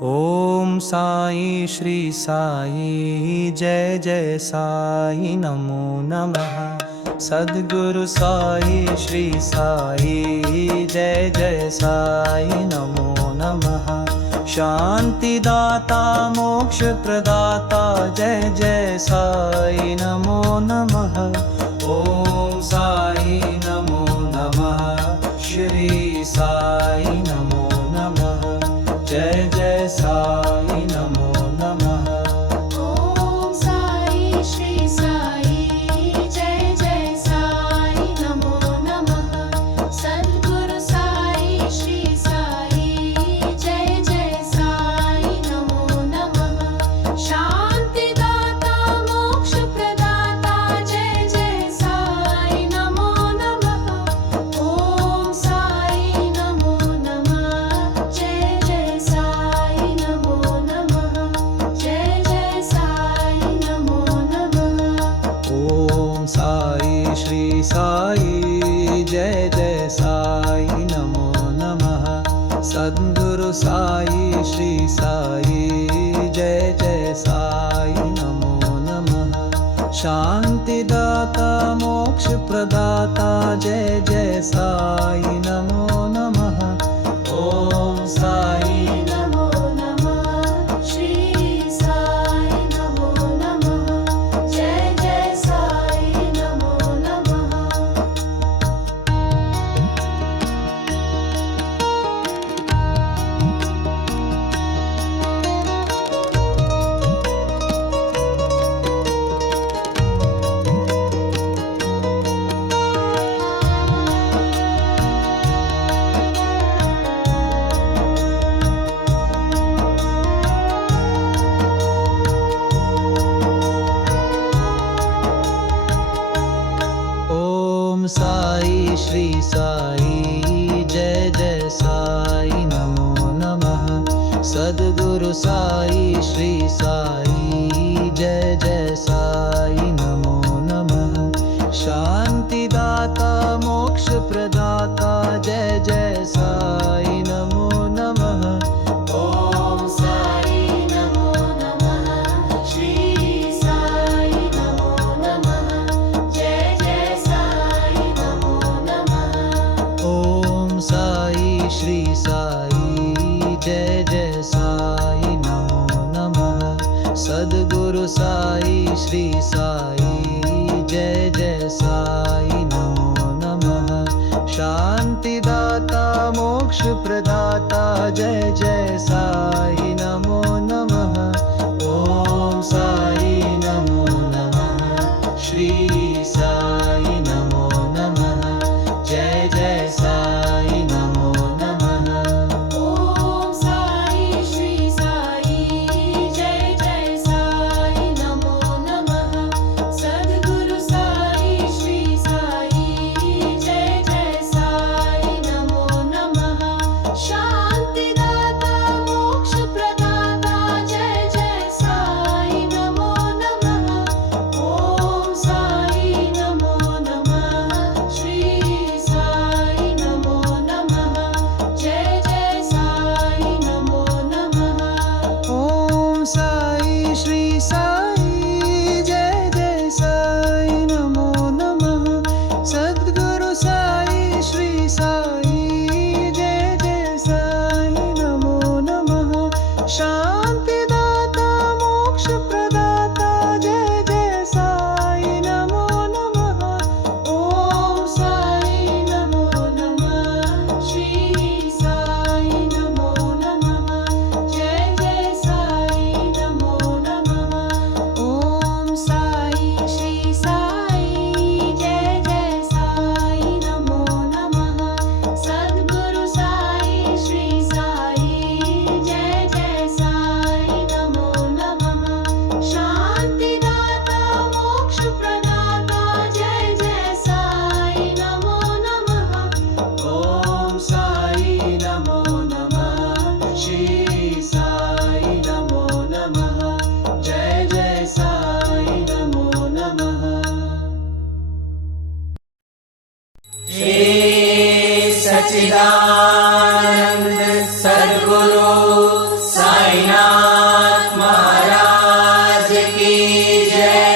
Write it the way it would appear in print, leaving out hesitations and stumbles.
ओम साई श्री साई जय जय साई नमो नमः। सद्गुरु साई श्री साई जय जय साई नमो नमः। शांति दाता मोक्ष प्रदाता जय जय साई नमो नमः। ओम साई नमो नमः। श्री साई नमो नमः। जय जय साई नमो नमः। ओम साई श्री साई जय जय साई नमो नमः। सद्गुरु साई श्री साई जय जय साई नमो नमः। शांति दाता मोक्ष प्रदाता जय जय साई नमो नमः। ओम साई नमो नमः। जय जय साई नमो नमः। जय जय साई नमो नमः। ओम साई श्री साई जय जय साई नमो नमः। सद्गुरु साई श्री साई जय जय साई नमो नमः। शांति दाता मोक्ष प्रदाता जय जय साई नमो नमः। ओम साई नमो नमः। श्री साई नमो नमः। जय जय साई नमो नमः। ओम साई श्री साई जय जय साई नमो नमः। सद्गुरु साई श्री साई जय जय साई नमो नमः। शांति दाता मोक्ष प्रदाता जय जय साई नमो नमः। ओम साई नमो नमः। श्री साई नमो नमः। जय जय साई नमो नमः। ओम साई श्री साई जय जय साई नमो नमः। सद्गुरु साई श्री साई जय जय साई नमो नमः। शांति दाता मोक्ष प्रदाता जय जय साई नमो नमः। ओम साई नमो नमः। श्री साई नमो नमः। जय जय साई नमो नमः। ओम साई श्री साई जय जय साई नमो नमः। सद्गुरु साई श्री साई जय जय साई नमो नमः। शांति दाता मोक्ष प्रदाता जय जय साई नमो नमः। ओम साई नमो नमः। श्री साई नमो नमः। जय जय साई नमो नमः। ओम साई श्री साई जय जय साई नमो नमः। सद्गुरु साई श्री साई जय जय साई नमो नमः। शांति दाता मोक्ष प्रदाता जय जय साई नमो नमः। ओम साई नमो नमः। श्री साई नमो नमः। जय जय साई नमो नमः। ओम साई श्री साई जय जय साई नमो नमः। सद्गुरु साई श्री साई जय जय साई नमो नमः। शांति दाता मोक्ष प्रदाता जय जय साई नमो नमः। ओम साई नमो नमः। श्री साई नमो नमः। जय जय साई नमो नमः। सच्चिदानंद सद्गुरु साई जय